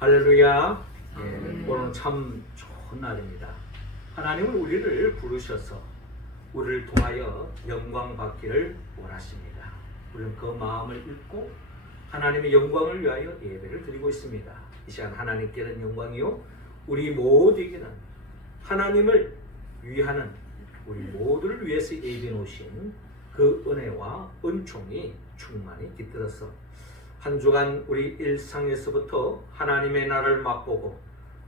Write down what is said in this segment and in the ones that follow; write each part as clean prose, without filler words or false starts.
할렐루야. 오늘 참 좋은 날입니다. 하나님은 우리를 부르셔서 우리를 통하여 영광 받기를 원하십니다. 우리는 그 마음을 읽고 하나님의 영광을 위하여 예배를 드리고 있습니다. 이 시간 하나님께는 영광이요 우리 모두에게는 하나님을 위하는 우리 모두를 위해서 예비해 놓으신 그 은혜와 은총이 충만히 깃들어서 한 주간 우리 일상에서부터 하나님의 나라를 맛보고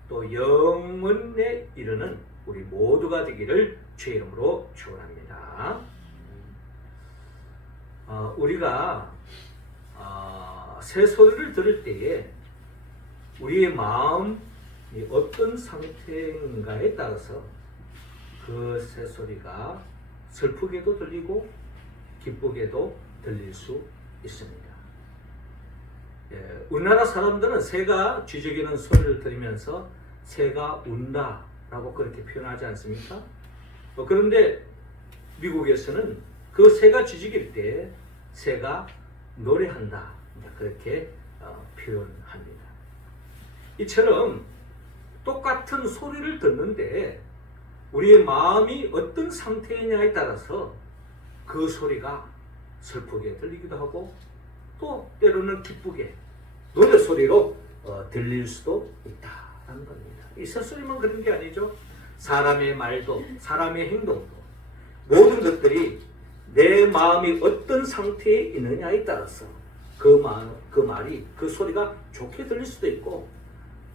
또 영원에 이르는 우리 모두가 되기를 주의 이름으로 축원합니다. 우리가 새소리를 들을 때에 우리의 마음이 어떤 상태인가에 따라서 그 새소리가 슬프게도 들리고 기쁘게도 들릴 수 있습니다. 우리나라 사람들은 새가 쥐저기는 소리를 들으면서 새가 운다 라고 그렇게 표현하지 않습니까? 그런데 미국에서는 그 새가 쥐저길 때 새가 노래한다 그렇게 표현합니다. 이처럼 똑같은 소리를 듣는데 우리의 마음이 어떤 상태이냐에 따라서 그 소리가 슬프게 들리기도 하고 또 때로는 기쁘게 노래소리로 들릴 수도 있다는 겁니다. 이 새소리만 그런 게 아니죠. 사람의 말도 사람의 행동도 모든 것들이 내 마음이 어떤 상태에 있느냐에 따라서 그 말이 그 소리가 좋게 들릴 수도 있고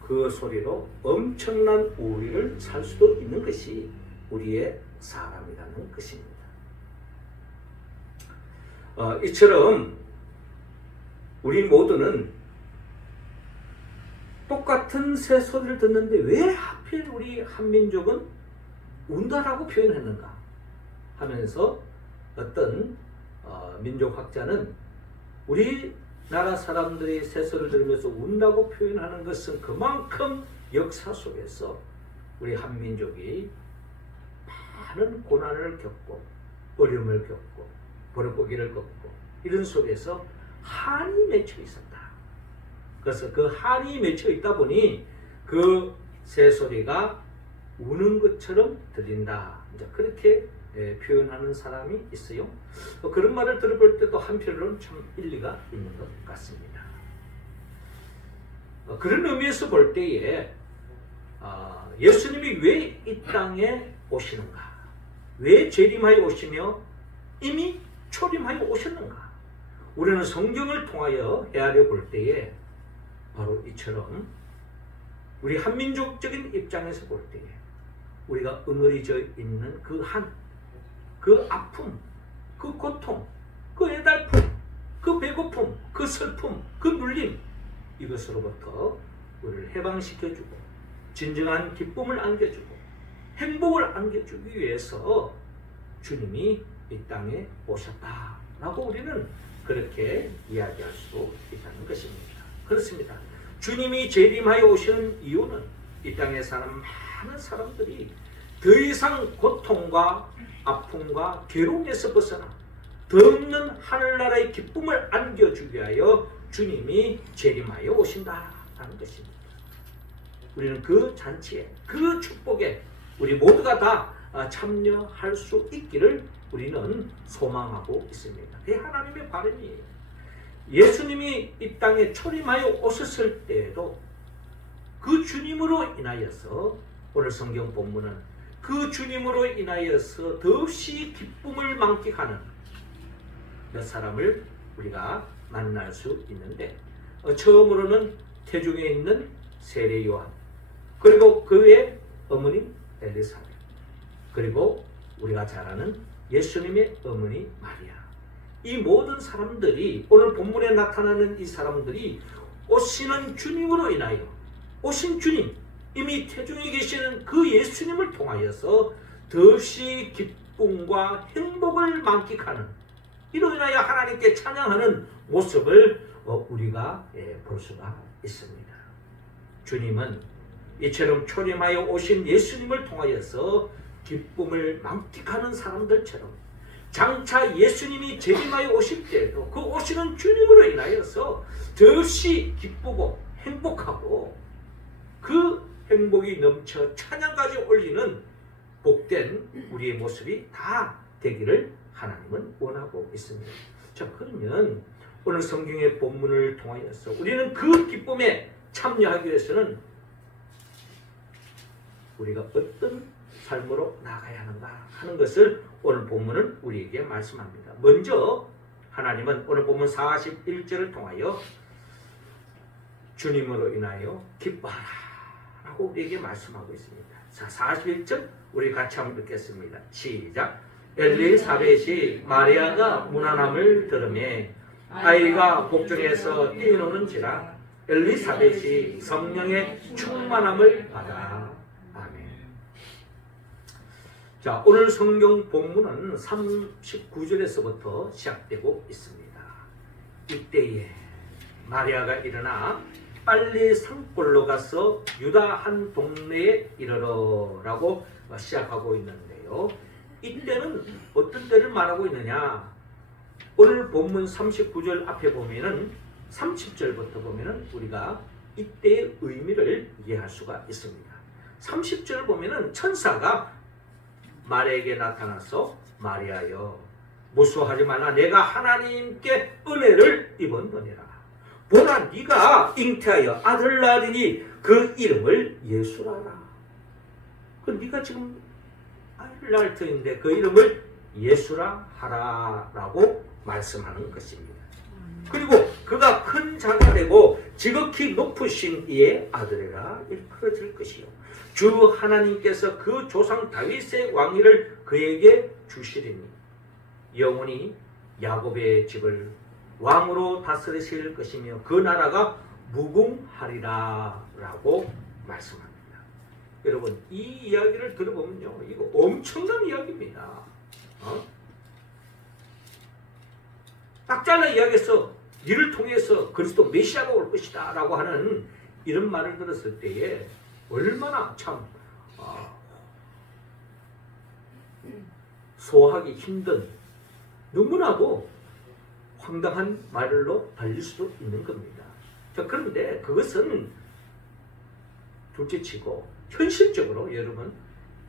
그 소리로 엄청난 우리를 살 수도 있는 것이 우리의 사람이라는 것입니다. 이처럼 우리 모두는 똑같은 새소리를 듣는데 왜 하필 우리 한민족은 운다라고 표현했는가 하면서 어떤 민족학자는 우리나라 사람들이 새소리를 들으면서 운다고 표현하는 것은 그만큼 역사 속에서 우리 한민족이 많은 고난을 겪고 어려움을 겪고 버릇고기를 겪고 이런 속에서 한이 맺혀 있었다. 그래서 그 한이 맺혀 있다 보니 그 새소리가 우는 것처럼 들린다. 이제 그렇게 표현하는 사람이 있어요. 그런 말을 들어볼 때도 한편으로는 참 일리가 있는 것 같습니다. 그런 의미에서 볼 때에 예수님이 왜 이 땅에 오시는가? 왜 재림하여 오시며 이미 초림하여 오셨는가? 우리는 성경을 통하여 헤아려 볼 때에 바로 이처럼 우리 한민족적인 입장에서 볼 때에 우리가 응어리져 있는 그 한, 그 아픔, 그 고통, 그 애달픔, 그 배고픔, 그 슬픔, 그 눌림 이것으로부터 우리를 해방시켜주고 진정한 기쁨을 안겨주고 행복을 안겨주기 위해서 주님이 이 땅에 오셨다라고 우리는 그렇게 이야기할 수 있다는 것입니다. 그렇습니다. 주님이 재림하여 오시는 이유는 이 땅에 사는 많은 사람들이 더 이상 고통과 아픔과 괴로움에서 벗어나 더 없는 하늘나라의 기쁨을 안겨주기 위하여 주님이 재림하여 오신다라는 것입니다. 우리는 그 잔치에 그 축복에 우리 모두가 다 참여할 수 있기를 우리는 소망하고 있습니다. 그게 하나님의 바람이에요. 예수님이 이 땅에 초림하여 오셨을 때에도 그 주님으로 인하여서 오늘 성경 본문은 그 주님으로 인하여서 더없이 기쁨을 만끽하는 몇 사람을 우리가 만날 수 있는데 처음으로는 태중에 있는 세례 요한 그리고 그의 어머니 엘리사벳 그리고 우리가 잘 아는 예수님의 어머니 마리아 이 모든 사람들이 오늘 본문에 나타나는 이 사람들이 오시는 주님으로 인하여 오신 주님 이미 태중에 계시는 그 예수님을 통하여서 더없이 기쁨과 행복을 만끽하는 이로 인하여 하나님께 찬양하는 모습을 우리가 볼 수가 있습니다. 주님은 이처럼 초림하여 오신 예수님을 통하여서 기쁨을 만끽하는 사람들처럼 장차 예수님이 재림하여 오실 때에도 그 오시는 주님으로 인하여서 더없이 기쁘고 행복하고 그 행복이 넘쳐 찬양까지 올리는 복된 우리의 모습이 다 되기를 하나님은 원하고 있습니다. 자, 그러면 오늘 성경의 본문을 통하여서 우리는 그 기쁨에 참여하기 위해서는 우리가 어떤 삶으로 나가야 하는가 하는 것을 오늘 본문은 우리에게 말씀합니다. 먼저 하나님은 오늘 본문 41절을 통하여 주님으로 인하여 기뻐하라 라고 우리에게 말씀하고 있습니다. 자, 41절 우리 같이 한번 읽겠습니다. 시작. 엘리사벳이 마리아가 문안함을 들으매 아이가 복중에서 뛰노는지라 엘리사벳이 성령의 충만함을 받아. 아멘. 자, 오늘 성경 본문은 39절에서부터 시작되고 있습니다. 이때에 마리아가 일어나 빨리 산골로 가서 유다 한 동네에 이르러라고 시작하고 있는데요. 이때는 어떤 때를 말하고 있느냐? 오늘 본문 39절 앞에 보면은 30절부터 보면은 우리가 이때의 의미를 이해할 수가 있습니다. 30절을 보면은 천사가 마리아에게 나타나서 마리아여 무수하지 말라 내가 하나님께 은혜를 입었느니라. 보라 네가 잉태하여 아들 낳으리니 그 이름을 예수라라. 그 네가 지금 아이를 낳을 터인데 그 이름을 예수라 하라라고 말씀하는 것입니다. 그리고 그가 큰 자가 되고 지극히 높으신 이의 아들이라 일컬어질 것이요 주 하나님께서 그 조상 다윗의 왕위를 그에게 주시리니 영원히 야곱의 집을 왕으로 다스리실 것이며 그 나라가 무궁하리라 라고 말씀합니다. 여러분 이 이야기를 들어보면요 이거 엄청난 이야기입니다. 딱 잘라 이야기해서 이를 통해서 그리스도 메시아가 올 것이다 라고 하는 이런 말을 들었을 때에 얼마나 참 소화하기 힘든 너무나도 황당한 말로 달릴 수도 있는 겁니다. 자, 그런데 그것은 둘째치고 현실적으로 여러분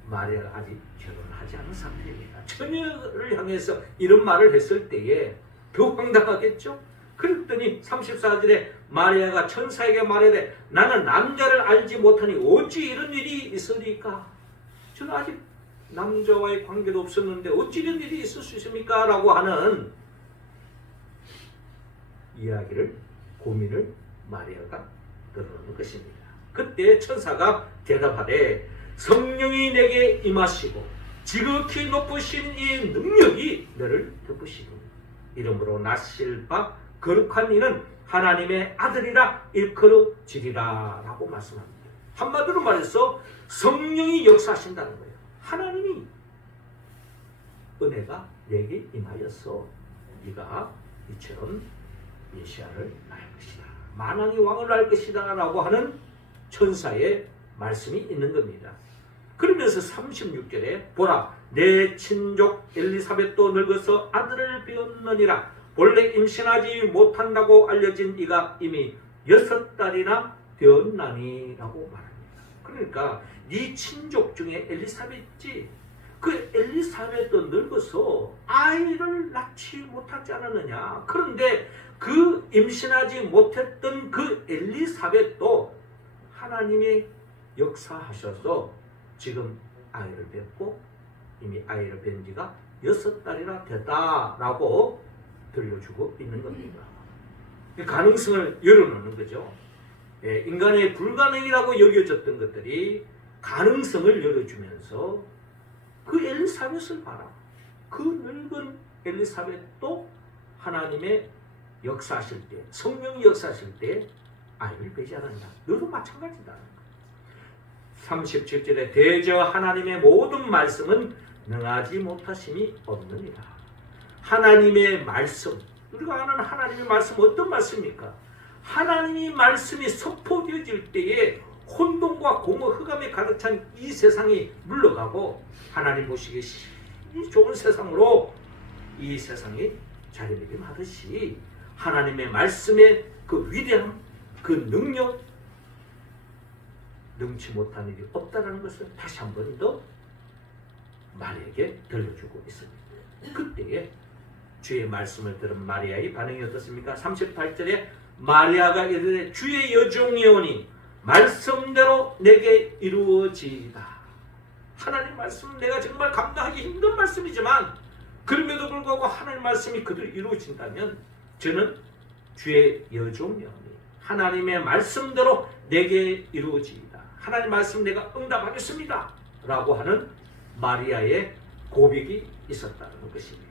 마리아가 아직 결혼을 하지 않은 상태입니다. 처녀를 향해서 이런 말을 했을 때에 더 황당하겠죠? 그랬더니 34절에 마리아가 천사에게 말하되 나는 남자를 알지 못하니 어찌 이런 일이 있으리까? 저는 아직 남자와의 관계도 없었는데 어찌 이런 일이 있을 수 있습니까? 라고 하는 이야기를 고민을 마리아가 들어오는 것입니다. 그때 천사가 대답하되 성령이 내게 임하시고 지극히 높으신 이 능력이 너를 덮으시니 이름으로 나실 바 거룩한 이는 하나님의 아들이라 일컬어지리라 라고 말씀합니다. 한마디로 말해서 성령이 역사하신다는 거예요. 하나님이 은혜가 내게 임하여서 네가 이처럼 메시아를 낳을 것이다. 만왕의 왕을 낳을 것이다 라고 하는 천사의 말씀이 있는 겁니다. 그러면서 36절에 보라 내 친족 엘리사벳도 늙어서 아들을 배웠느니라 본래 임신하지 못한다고 알려진 이가 이미 6달이나 되었나니 라고 말합니다. 그러니까 네 친족 중에 엘리사벳이 그 엘리사벳도 늙어서 아이를 낳지 못하지 않았느냐. 그런데 그 임신하지 못했던 그 엘리사벳도 하나님이 역사하셔서 지금 아이를 뵙고 이미 아이를 뵌 지가 6달이나 됐다라고 들려주고 있는 겁니다. 가능성을 열어놓는 거죠. 인간의 불가능이라고 여겨졌던 것들이 가능성을 열어주면서 그 엘리사벳을 봐라. 그 늙은 엘리사벳도 하나님의 역사하실 때, 성령이 역사하실 때 아이를 배지 않는다. 너도 마찬가지다. 37절에 대저 하나님의 모든 말씀은 능하지 못하심이 없느니라. 하나님의 말씀, 우리가 아는 하나님의 말씀 어떤 말씀입니까? 하나님의 말씀이 선포되어질 때에 혼돈과 공허, 흑암에 가득 찬 이 세상이 물러가고 하나님 보시기에 이 좋은 세상으로 이 세상이 자리매김하듯이 하나님의 말씀의 그 위대함, 그 능력, 능치 못한 일이 없다는 것을 다시 한 번 더 마리아에게 들려주고 있습니다. 그때에 주의 말씀을 들은 마리아의 반응이 어떻습니까? 38절에 마리아가 이르되 주의 여종이오니 말씀대로 내게 이루어지이다. 하나님 말씀, 내가 정말 감당하기 힘든 말씀이지만 그럼에도 불구하고 하나님 말씀이 그대로 이루어진다면 저는 주의 여종이오니 하나님의 말씀대로 내게 이루어지이다. 하나님 말씀 내가 응답하겠습니다 라고 하는 마리아의 고백이 있었다는 것입니다.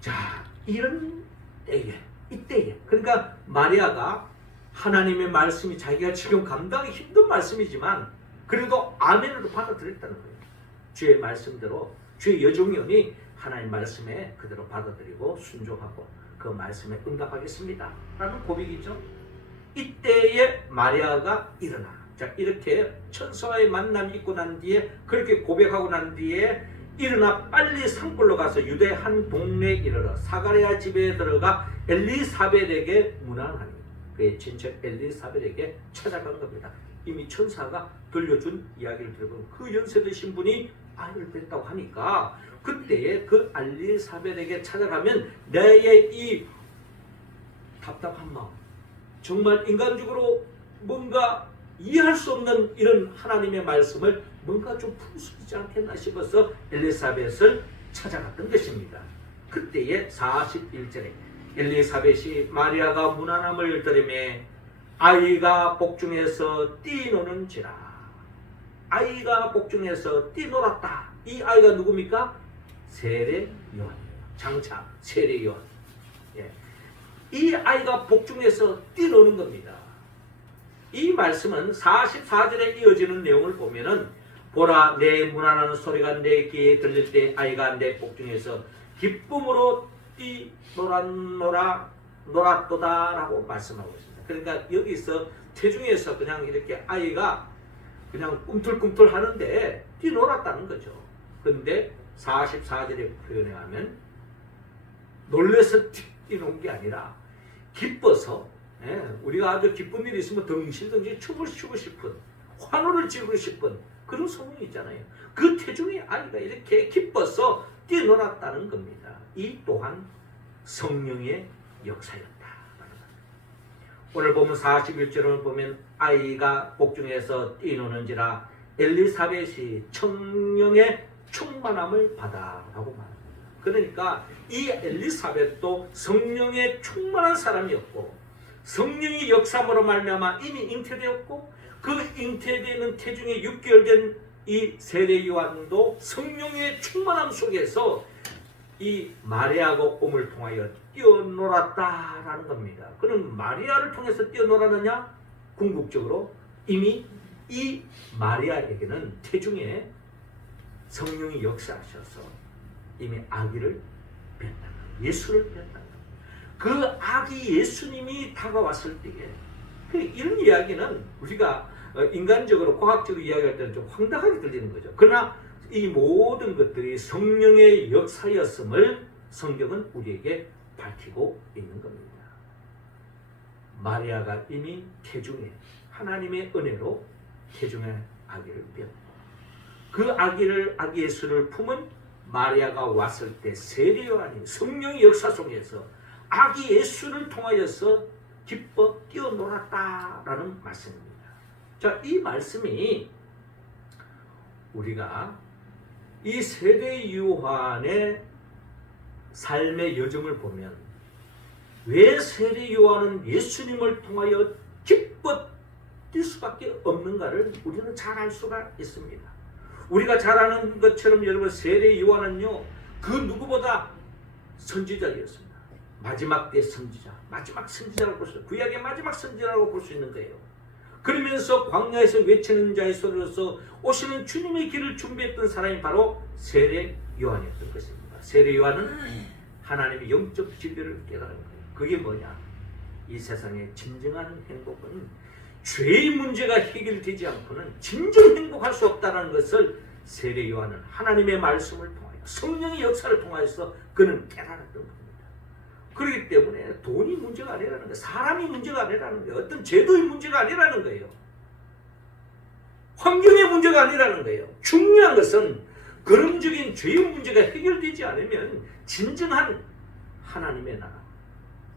자, 이런 때에, 이때에, 그러니까 마리아가 하나님의 말씀이 자기가 지금 감당하기 힘든 말씀이지만 그래도 아멘으로 받아들였다는 거예요. 주의 말씀대로 주의 여종이오니 하나님 말씀에 그대로 받아들이고 순종하고 그 말씀에 응답하겠습니다 라는 고백이죠. 이때에 마리아가 일어나, 자, 이렇게 천사와의 만남이 있고 난 뒤에 그렇게 고백하고 난 뒤에 일어나 빨리 산골로 가서 유대 한 동네에 이르러 사가랴 집에 들어가 엘리사벳에게 문안하니 그의 친척 엘리사벳에게 찾아간 겁니다. 이미 천사가 들려준 이야기를 들어보면 그 연세드신 분이 아이를 낳았다고 하니까 그때에 그 엘리사벳에게 찾아가면 내의 이 답답한 마음, 정말 인간적으로 뭔가 이해할 수 없는 이런 하나님의 말씀을 뭔가 좀 풀 수 있지 않겠나 싶어서 엘리사벳을 찾아갔던 것입니다. 그때에 41절에 엘리사벳이 마리아가 문안함을 들으매 아이가 복중에서 뛰노는지라. 아이가 복중에서 뛰놀았다. 이 아이가 누굽니까? 세례 요한이에요. 장차 세례 요한. 예. 이 아이가 복중에서 뛰노는 겁니다. 이 말씀은 44절에 이어지는 내용을 보면은 보라 내 문안하는 소리가 내 귀에 들릴 때 아이가 내 복중에서 기쁨으로 놀았도다 라고 말씀하고 있습니다. 그러니까 여기서 태중에서 그냥 이렇게 아이가 그냥 꿈틀꿈틀 하는데 뛰놀았다는 거죠. 그런데 44절에 표현에 하면 놀래서 뛰노는 게 아니라 기뻐서, 우리가 아주 기쁜 일이 있으면 덩실덩실 춤을 추고 싶은, 환호를 지르고 싶은 그런 소문이 있잖아요. 그 태중의 아이가 이렇게 기뻐서 뛰놀았다는 겁니다. 이 또한 성령의 역사였다. 오늘 보면 41절을 보면 아이가 복중에서 뛰노는지라 엘리사벳이 성령의 충만함을 받아라고 말합니다. 그러니까 이 엘리사벳도 성령의 충만한 사람이었고 성령의 역사로 말미암아 이미 잉태되었고 그 잉태되는 태중에 6개월 된 이 세례 요한도 성령의 충만함 속에서 이 마리아가 몸을 통하여 뛰어놀았다라는 겁니다. 그럼 마리아를 통해서 뛰어놀았느냐? 궁극적으로 이미 이 마리아에게는 태중에 성령이 역사하셔서 이미 아기를 낳았다. 예수를 낳았다. 그 아기 예수님이 다가왔을 때에 이런 이야기는 우리가 인간적으로 과학적으로 이야기할 때는 좀 황당하게 들리는 거죠. 그러나 이 모든 것들이 성령의 역사였음을 성경은 우리에게 밝히고 있는 겁니다. 마리아가 이미 태중에 하나님의 은혜로 태중에 아기를 낳았고 그 아기 예수를 품은 마리아가 왔을 때 세례 요한이 성령의 역사 속에서 아기 예수를 통하여서 기뻐 뛰어놀았다라는 말씀입니다. 자, 이 말씀이 우리가 이 세례 요한의 삶의 여정을 보면 왜 세례 요한은 예수님을 통하여 기뻐 뛸 수밖에 없는가를 우리는 잘 알 수가 있습니다. 우리가 잘 아는 것처럼 여러분 세례 요한은요 그 누구보다 선지자였습니다. 마지막 때 선지자, 마지막 선지자라고 볼 수 있어요. 구약의 마지막 선지자라고 볼 수 있는 거예요. 그러면서 광야에서 외치는 자의 소리로서 오시는 주님의 길을 준비했던 사람이 바로 세례 요한이었던 것입니다. 세례 요한은 하나님의 영적 진리를 깨달은 거예요. 그게 뭐냐? 이 세상의 진정한 행복은 죄의 문제가 해결되지 않고는 진정 행복할 수 없다는 것을 세례 요한은 하나님의 말씀을 통하여 성령의 역사를 통하여서 그는 깨달았던 겁니다. 그렇기 때문에 돈이 문제가 아니라는 거예요. 사람이 문제가 아니라는 거예요. 어떤 제도의 문제가 아니라는 거예요. 환경의 문제가 아니라는 거예요. 중요한 것은 근원적인 죄의 문제가 해결되지 않으면 진정한 하나님의 나라,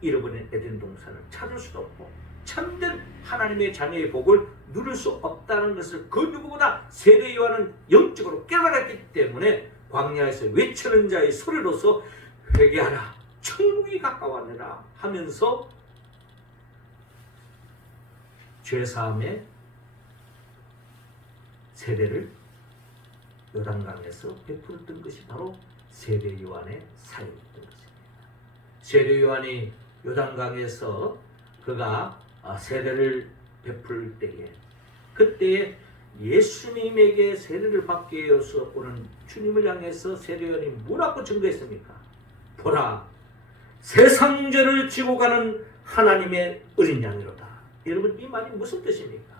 잃어버린 에덴 동산을 찾을 수도 없고 참된 하나님의 자녀의 복을 누릴 수 없다는 것을 그 누구보다 세례 요한은 영적으로 깨달았기 때문에 광야에서 외치는 자의 소리로서 회개하라, 천국이 가까웠느라 하면서 죄사함의 세례를 요단강에서 베풀었던 것이 바로 세례 요한의 사역이었던 것입니다. 세례 요한이 요단강에서 그가 세례를 베풀 때에 그때에 예수님에게 세례를 받게 되어서 오는 주님을 향해서 세례 요한이 뭐라고 증거했습니까? 보라, 세상 죄를 지고 가는 하나님의 어린 양이로다. 여러분, 이 말이 무슨 뜻입니까?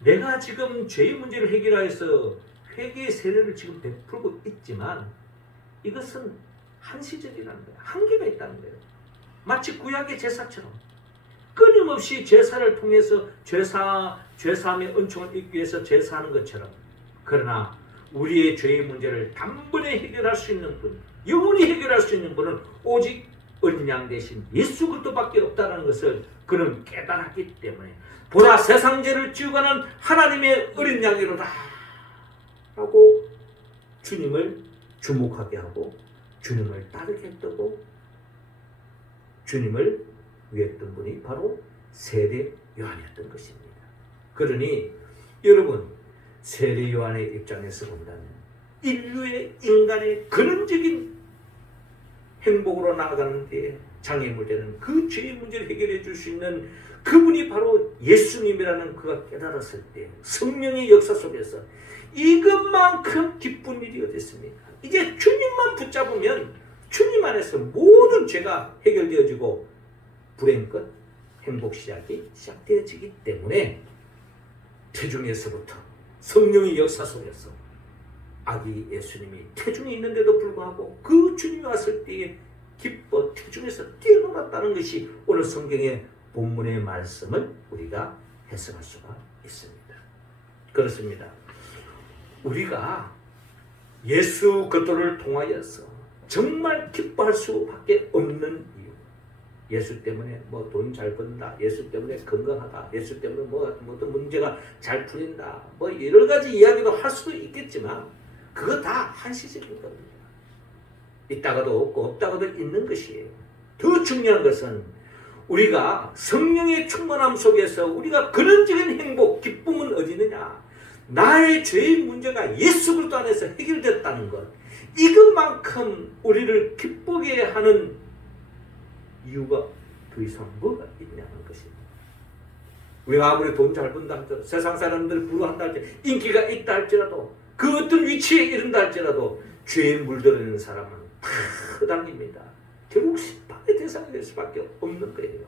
내가 지금 죄의 문제를 해결하여서 회개의 세례를 지금 베풀고 있지만 이것은 한시적이라는 거예요. 한계가 있다는 거예요. 마치 구약의 제사처럼 끊임없이 제사를 통해서 죄사함의 은총을 입기 위해서 제사하는 것처럼, 그러나 우리의 죄의 문제를 단번에 해결할 수 있는 분, 영원히 해결할 수 있는 분은 오직 어린 양 대신 예수 그리스도밖에 없다는 것을 그는 깨달았기 때문에 보라, 세상 죄를 지우가는 하나님의 어린 양이로다 하고 주님을 주목하게 하고 주님을 따르게 했고 주님을 위했던 분이 바로 세례 요한이었던 것입니다. 그러니 여러분, 세례 요한의 입장에서 본다면 인간의 근원적인 행복으로 나아가는 데 장애물 되는 그 죄의 문제를 해결해 줄 수 있는 그분이 바로 예수님이라는 그가 깨달았을 때 성령의 역사 속에서 이것만큼 기쁜 일이 어디 있습니까? 이제 주님만 붙잡으면 주님 안에서 모든 죄가 해결되어지고 불행 끝 행복 시작이 시작되어지기 때문에 태중에서부터 성령의 역사 속에서 아기 예수님이 태중에 있는데도 불구하고 그 주님이 왔을 때에 기뻐 태중에서 뛰어놀았다는 것이 오늘 성경의 본문의 말씀을 우리가 해석할 수가 있습니다. 그렇습니다. 우리가 예수 그리스도를 통하여서 정말 기뻐할 수밖에 없는 이유, 예수 때문에 뭐 돈 잘 번다, 예수 때문에 건강하다, 예수 때문에 뭐 어떤 문제가 잘 풀린다, 뭐 여러 가지 이야기도 할 수도 있겠지만 그거 다 한시적인 겁니다. 있다가도 없고 없다가도 있는 것이에요. 더 중요한 것은 우리가 성령의 충만함 속에서 우리가 근원적인 행복, 기쁨은 어디 있느냐? 나의 죄의 문제가 예수 그리스도 안에서 해결됐다는 것, 이것만큼 우리를 기쁘게 하는 이유가 더 이상 뭐가 있냐는 것입니다. 우리가 아무리 돈 잘 번다 할지라도, 세상 사람들 부러워한다 할지라도, 인기가 있다 할지라도, 그 어떤 위치에 이른다 할지라도 죄에 물들어있는 사람은 다 허당입니다. 결국 심판의 대상이 될 수밖에 없는 거예요.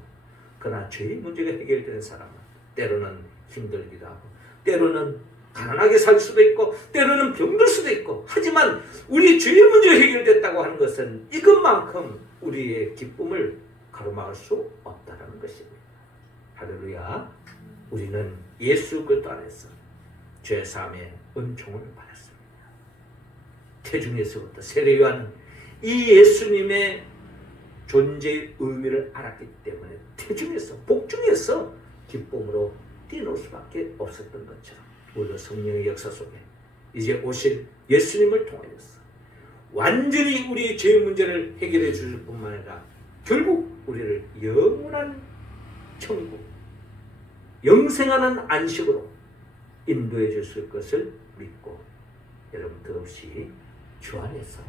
그러나 죄의 문제가 해결되는 사람은 때로는 힘들기도 하고 때로는 가난하게 살 수도 있고 때로는 병들 수도 있고, 하지만 우리 죄의 문제가 해결됐다고 하는 것은 이것만큼 우리의 기쁨을 가로막을 수 없다는 것입니다. 할렐루야. 우리는 예수 그리스도 안에서 죄사함의 은총을 받았습니다. 태중에서부터 세례 요한은 이 예수님의 존재의 의미를 알았기 때문에 태중에서, 복중에서 기쁨으로 뛰놀 수밖에 없었던 것처럼 오늘 성령의 역사 속에 이제 오실 예수님을 통하여서 완전히 우리의 죄의 문제를 해결해 주실 뿐만 아니라 결국 우리를 영원한 천국, 영생하는 안식으로 인도해 주실 것을 믿고 여러분 더없이 주 안에서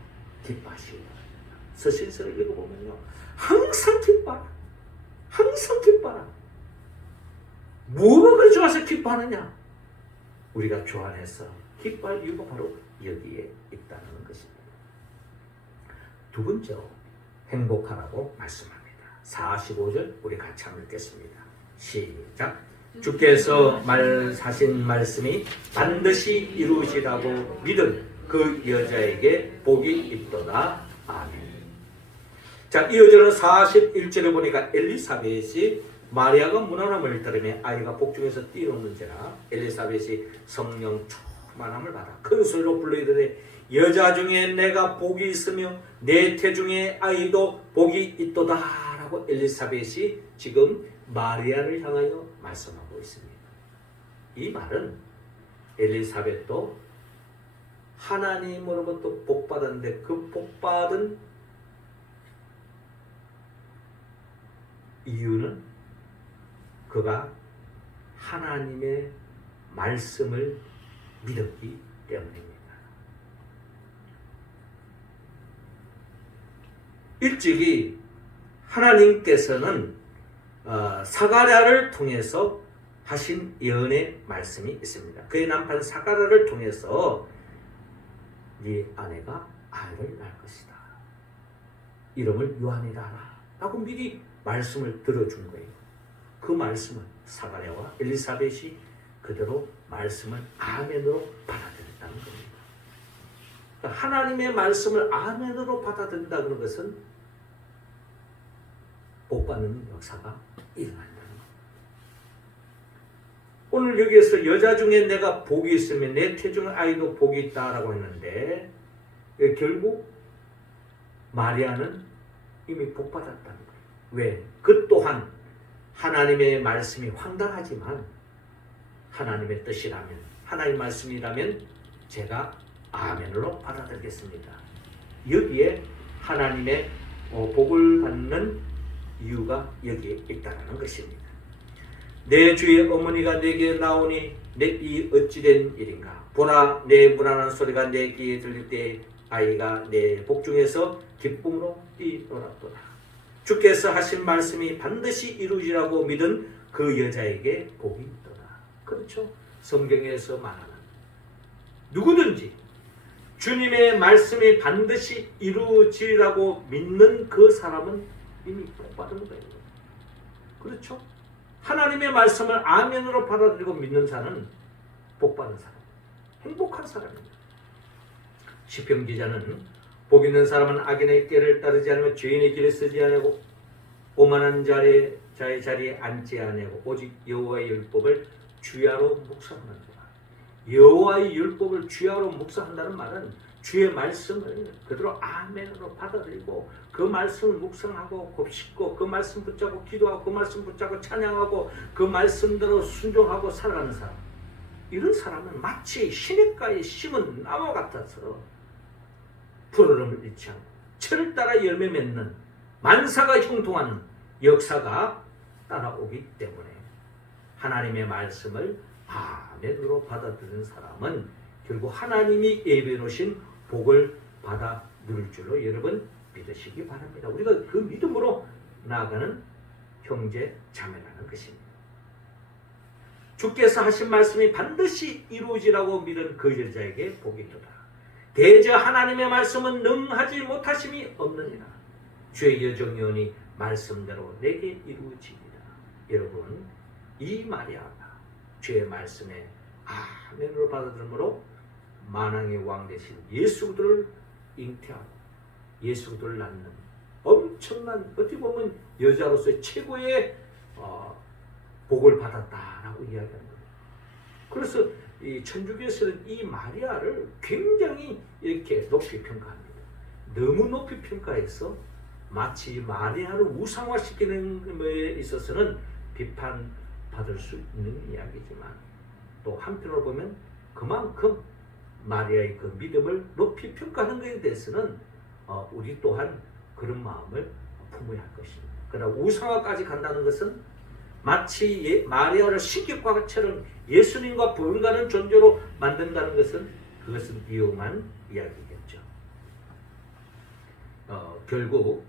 기뻐하시기 바랍니다. 서신서를 읽어보면요, 항상 기뻐하라, 항상 기뻐하라. 뭐가 그리 좋아서 기뻐하느냐? 우리가 주 안에서 기뻐할 이유가 바로 여기에 있다는 것입니다. 두 번째로 행복하라고 말씀합니다. 45절 우리 같이 한번 읽겠습니다. 시작. 주께서 말하신 말씀이 반드시 이루시라고 믿은 그 여자에게 복이 있도다. 아멘. 자, 이어지는 41절에 보니까 엘리사벳이 마리아가 무난함을 들으며 아이가 복중에서 뛰어오는지라 엘리사벳이 성령 충만함을 받아 큰 소리로 불러 이르되 여자 중에 내가 복이 있으며 내 태중에 아이도 복이 있도다 라고 엘리사벳이 지금 마리아를 향하여 말씀하고 있습니다. 이 말은 엘리사벳도 하나님으로부터 복받았는데 그 복받은 이유는 그가 하나님의 말씀을 믿었기 때문입니다. 일찍이 하나님께서는 사가랴를 통해서 하신 예언의 말씀이 있습니다. 그의 남편 사가랴를 통해서 네 아내가 아이를 낳을 것이다. 이름을 요한이라 하라 라고 미리 말씀을 들어준 거예요. 그 말씀을 사가랴와 엘리사벳이 그대로 말씀을 아멘으로 받아들였다는 겁니다. 그러니까 하나님의 말씀을 아멘으로 받아들인다는 것은 복받는 역사가 일어난다는 겁니다. 오늘 여기에서 여자 중에 내가 복이 있으면 내 태중의 아이도 복이 있다라고 했는데 결국 마리아는 이미 복받았다는 거예요. 왜? 그 또한 하나님의 말씀이 황당하지만 하나님의 뜻이라면 하나님의 말씀이라면 제가 아멘으로 받아들이겠습니다. 여기에 하나님의 복을 받는 이유가 여기에 있다는 것입니다. 내 주의 어머니가 내게 나오니 내 이 어찌된 일인가. 보라 내 무난한 소리가 내 귀에 들릴 때 아이가 내 복중에서 기쁨으로 뛰놀았도다. 주께서 하신 말씀이 반드시 이루어지라고 믿은 그 여자에게 복이 있도다. 그렇죠? 성경에서 말하는 누구든지 주님의 말씀이 반드시 이루어지라고 믿는 그 사람은 이미 복받은 거예요. 그렇죠? 하나님의 말씀을 아멘으로 받아들이고 믿는 자는 복받은 사람, 행복한 사람입니다. 시편 기자는 복 있는 사람은 악인의 길을 따르지 않으며 죄인의 길을 쓰지 않고 오만한 자의 자리에 앉지 않고 오직 여호와의 율법을 주야로 묵상하는도다. 여호와의 율법을 주야로 묵상한다는 말은 주의 말씀을 그대로 아멘으로 받아들이고 그 말씀을 묵상하고 곱씹고 그 말씀 붙잡고 기도하고 그 말씀 붙잡고 찬양하고 그 말씀대로 순종하고 살아가는 사람, 이런 사람은 마치 시냇가에 심은 나무 같아서 푸르름을 잃지 않고 철을 따라 열매 맺는 만사가 형통하는 역사가 따라오기 때문에 하나님의 말씀을 아멘으로 받아들이는 사람은 결국 하나님이 예비해 놓으신 복을 받아 누릴 줄로 여러분 믿으시기 바랍니다. 우리가 그 믿음으로 나아가는 형제 자매라는 것입니다. 주께서 하신 말씀이 반드시 이루어지라고 믿은 그 여자에게 복이 있도다. 대저 하나님의 말씀은 능하지 못하심이 없느니라. 주의 여정연이 말씀대로 내게 이루어지리라. 여러분, 이 마리아가 주의 말씀에 아멘으로 받아들므로 만왕의 왕 되신 예수 그리스도를 잉태하고 예수 그리스도를 낳는 엄청난, 어떻게 보면 여자로서의 최고의 복을 받았다라고 이야기하는 거예요. 그래서 이 천주교에서는 이 마리아를 굉장히 이렇게 높이 평가합니다. 너무 높이 평가해서 마치 마리아를 우상화시키는 것에 있어서는 비판받을 수 있는 이야기지만 또 한편으로 보면 그만큼 마리아의 그 믿음을 높이 평가하는 것에 대해서는 우리 또한 그런 마음을 품어야 할 것입니다. 그러나 우상화까지 간다는 것은 마치 마리아를 신격과처럼 예수님과 버금가는 존재로 만든다는 것은 그것은 위험한 이야기겠죠. 결국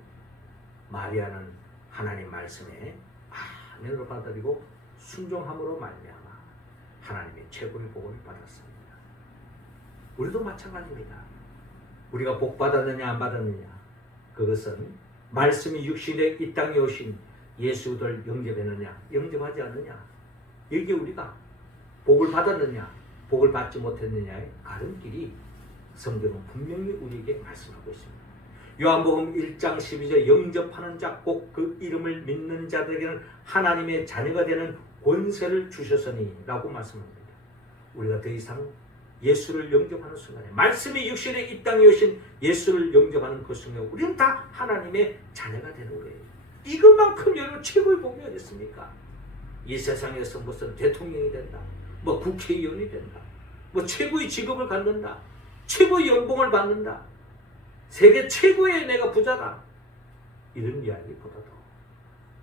마리아는 하나님 말씀에 아멘으로 받아들이고 순종함으로 말미암아 하나님의 최고의 복을 받았습니다. 우리도 마찬가지입니다. 우리가 복 받았느냐 안 받았느냐, 그것은 말씀이 육신에 이 땅에 오신 예수를 영접했느냐 영접하지 않느냐, 이게 우리가 복을 받았느냐 복을 받지 못했느냐의 가름길이 성경은 분명히 우리에게 말씀하고 있습니다. 요한복음 1장 12절 영접하는 자 곧 그 이름을 믿는 자들에게는 하나님의 자녀가 되는 권세를 주셨으니 라고 말씀합니다. 우리가 더 이상 예수를 영접하는 순간에 말씀이 육신에 이 땅에 오신 예수를 영접하는 그 순간에 우리는 다 하나님의 자녀가 되는 거예요. 이것만큼 여러분 최고의 복이 어디 있습니까? 이 세상에서 무슨 대통령이 된다, 뭐 국회의원이 된다, 뭐 최고의 직업을 갖는다, 최고의 연봉을 받는다, 세계 최고의 내가 부자다, 이런 이야기보다도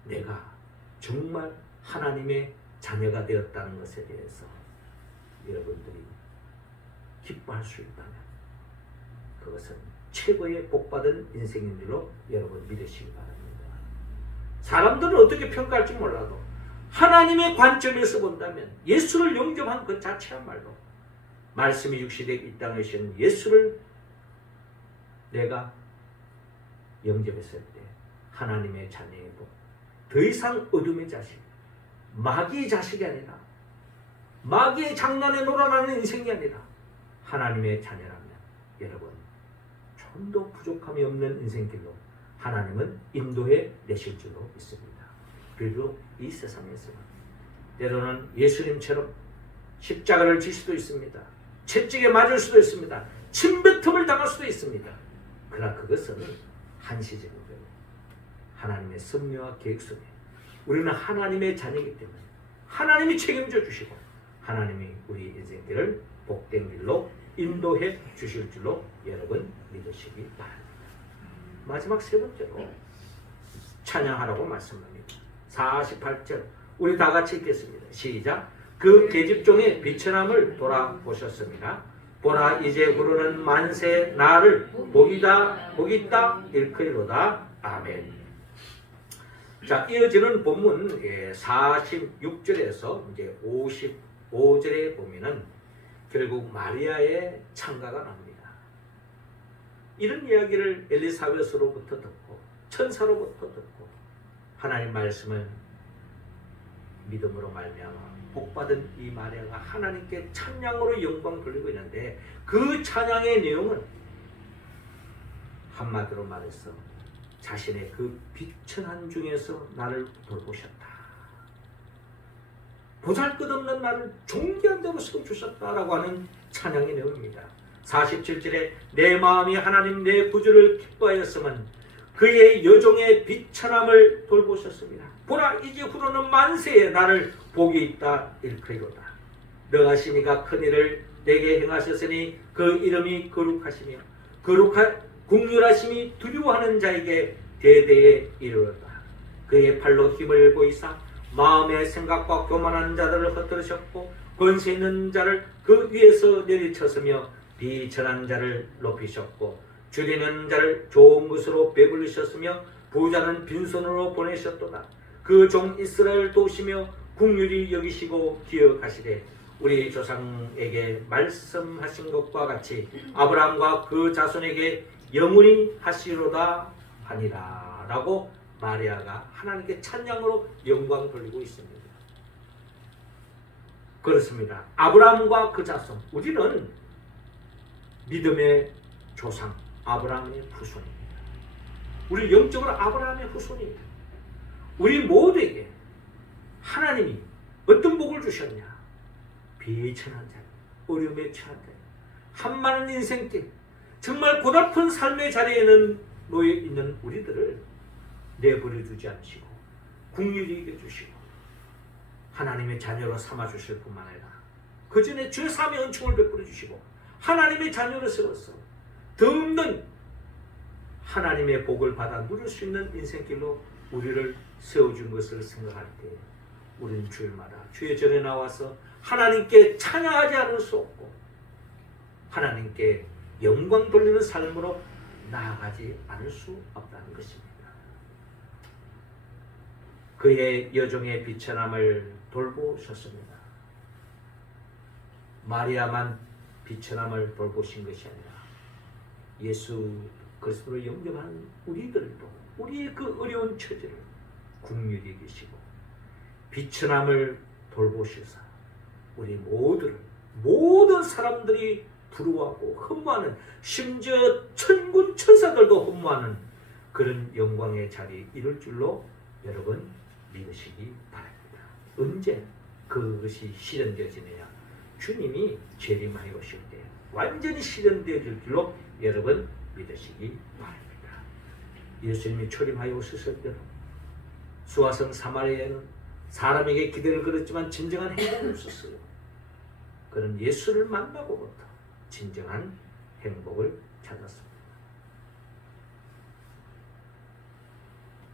내가 정말 하나님의 자녀가 되었다는 것에 대해서 여러분들이 기뻐할 수 있다면 그것은 최고의 복받은 인생인 줄로 여러분 믿으시기 바랍니다. 사람들은 어떻게 평가할지 몰라도 하나님의 관점에서 본다면 예수를 영접한 그 자체야말로 말씀이 육신에 이 땅에 오신 예수를 내가 영접했을 때 하나님의 자녀의 복, 더 이상 어둠의 자식, 마귀의 자식이 아니라 마귀의 장난에 놀아나는 인생이 아니라 하나님의 자녀라면 여러분 좀 더 부족함이 없는 인생길로 하나님은 인도해 내실 줄로 믿습니다. 그리고 이 세상에서 때로는 예수님처럼 십자가를 질 수도 있습니다. 채찍에 맞을 수도 있습니다. 침뱉음을 당할 수도 있습니다. 그러나 그것은 한시적인 거예요. 하나님의 섭리와 계획 속에 우리는 하나님의 자녀이기 때문에 하나님이 책임져 주시고 하나님이 우리 인생들을 복된 길로 인도해 주실 줄로 여러분 믿으시기 바랍니다. 마지막 세 번째로 찬양하라고 말씀합니다. 48절 우리 다 같이 읽겠습니다. 시작. 그 계집종의 비천함을 돌아보셨습니다. 보라 이제 부르는 만세 나를 복이다 일컬이로다. 아멘. 자, 이어지는 본문 46절에서 이제 55절에 보면은 결국 마리아의 찬가가 나옵니다. 이런 이야기를 엘리사벳으로부터 듣고 천사로부터 듣고 하나님 말씀을 믿음으로 말미암아 복받은 이 마리아가 하나님께 찬양으로 영광 돌리고 있는데 그 찬양의 내용은 한마디로 말해서 자신의 그 비천한 중에서 나를 돌보셨다. 보잘것없는 나를 존귀한 대로 세워주셨다라고 하는 찬양의 내용입니다. 47절에 내 마음이 하나님 내 구주를 기뻐하였으면 그의 여종의 비천함을 돌보셨습니다. 보라 이제 후로는 만세에 나를 복이 있다 일컬이로다. 너하시니가 큰 일을 내게 행하셨으니 그 이름이 거룩하시며 국률하심이 두려워하는 자에게 대대에 이르렀다. 그의 팔로 힘을 보이사 마음의 생각과 교만한 자들을 흩뜨리셨고 권세 있는 자를 그 위에서 내리쳤으며 비천한 자를 높이셨고 줄이는 자를 좋은 것으로 배불리셨으며 부자는 빈손으로 보내셨도다. 그 종 이스라엘 도우시며 국률이 여기시고 기억하시되 우리 조상에게 말씀하신 것과 같이 아브라함과 그 자손에게 영원히 하시로다 하니라 라고 마리아가 하나님께 찬양으로 영광 돌리고 있습니다. 그렇습니다. 아브라함과 그 자손, 우리는 믿음의 조상 아브라함의 후손입니다. 우리 영적으로 아브라함의 후손입니다. 우리 모두에게 하나님이 어떤 복을 주셨냐? 비천한 자, 어려움에 처한 자, 한많은 인생길, 정말 고달픈 삶의 자리에는 놓여 있는 우리들을 내버려 두지 않으시고 긍휼히 여겨주시고 하나님의 자녀로 삼아주실 뿐만 아니라 그 전에 죄사함의 은총을 베풀어 주시고 하나님의 자녀로 세워서 더 없는 하나님의 복을 받아 누릴 수 있는 인생길로 우리를 세워준 것을 생각할 때 우리는 주일마다 주의 전에 나와서 하나님께 찬양하지 않을 수 없고 하나님께 영광 돌리는 삶으로 나아가지 않을 수 없다는 것입니다. 그의 여종의 비천함을 돌보셨습니다. 마리아만 비천함을 돌보신 것이 아니라 예수 그리스도를 영접한 우리들도 우리의 그 어려운 처지를 긍휼히 여기시고 비천함을 돌보시사 우리 모든 사람들이 부러워하고 허무하는, 심지어 천군 천사들도 허무하는 그런 영광의 자리에 이룰 줄로 여러분 믿으시기 바랍니다. 언제 그것이 실현되어지느냐? 주님이 재림하여 오실 때 완전히 실현되어질 줄로 여러분 믿으시기 바랍니다. 예수님이 초림하여 오셨을 때는 수화성 사마리아에는 사람에게 기대를 걸었지만 진정한 행복이 없었어요. 그는 예수를 만나고부터 진정한 행복을 찾았습니다.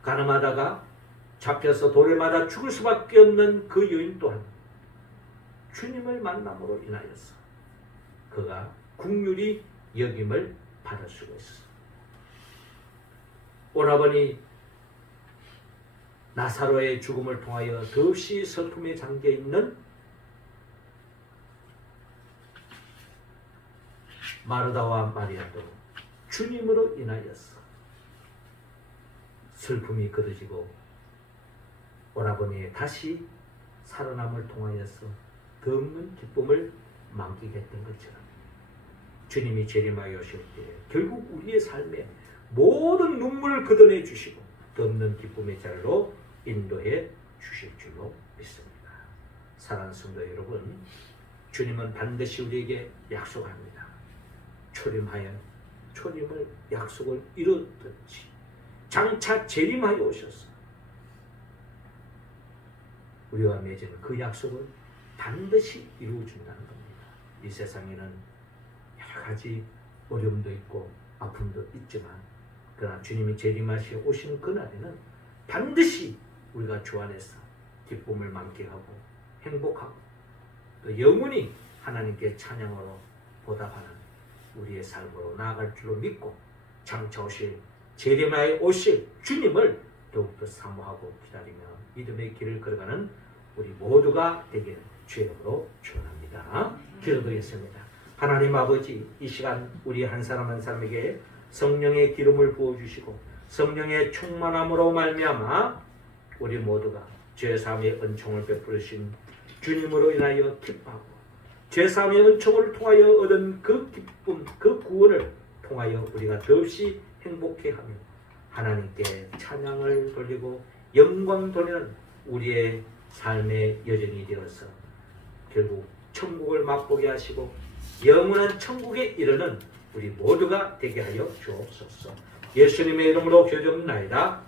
가늠하다가 잡혀서 돌에 맞아 죽을 수밖에 없는 그 여인 또한 주님을 만남으로 인하여서 그가 긍휼히 여김을 받을 수가 있었습니다. 오라버니 나사로의 죽음을 통하여 더없이 슬픔에 잠겨있는 마르다와 마리아도 주님으로 인하여서 슬픔이 끊어지고 오라버니의 다시 살아남을 통하여서 더 없는 기쁨을 만끽했던 것처럼 주님이 재림하여 오실 때 결국 우리의 삶에 모든 눈물을 걷어내 주시고 더 없는 기쁨의 자리로 인도해 주실 줄로 믿습니다. 사랑하는 성도 여러분, 주님은 반드시 우리에게 약속합니다. 초림하여 초림을 약속을 이루듯이 장차 재림하여 오셔서 우리와 맺은 그 약속을 반드시 이루어준다는 겁니다. 이 세상에는 여러 가지 어려움도 있고 아픔도 있지만 그러나 주님이 재림하시어 오시는 그날에는 반드시 우리가 주 안에서 기쁨을 만끽하고 행복하고 또 영원히 하나님께 찬양으로 보답하는 우리의 삶으로 나아갈 줄로 믿고 장차 오실 재림하여 오실 주님을 더욱더 사모하고 기다리며 믿음의 길을 걸어가는 우리 모두가 되기를 주의 이름으로 축원합니다. 기도드리겠습니다. 하나님 아버지, 이 시간 우리 한 사람 한 사람에게 성령의 기름을 부어주시고 성령의 충만함으로 말미암아 우리 모두가 죄사함의 은총을 베푸신 주님으로 인하여 기뻐하고 죄사함의 은총을 통하여 얻은 그 기쁨, 그 구원을 통하여 우리가 더없이 행복해하며 하나님께 찬양을 돌리고 영광 돌리는 우리의 삶의 여정이 되어서 결국 천국을 맛보게 하시고 영원한 천국에 이르는 우리 모두가 되게 하여 주옵소서. 예수님의 이름으로 기도드립니다.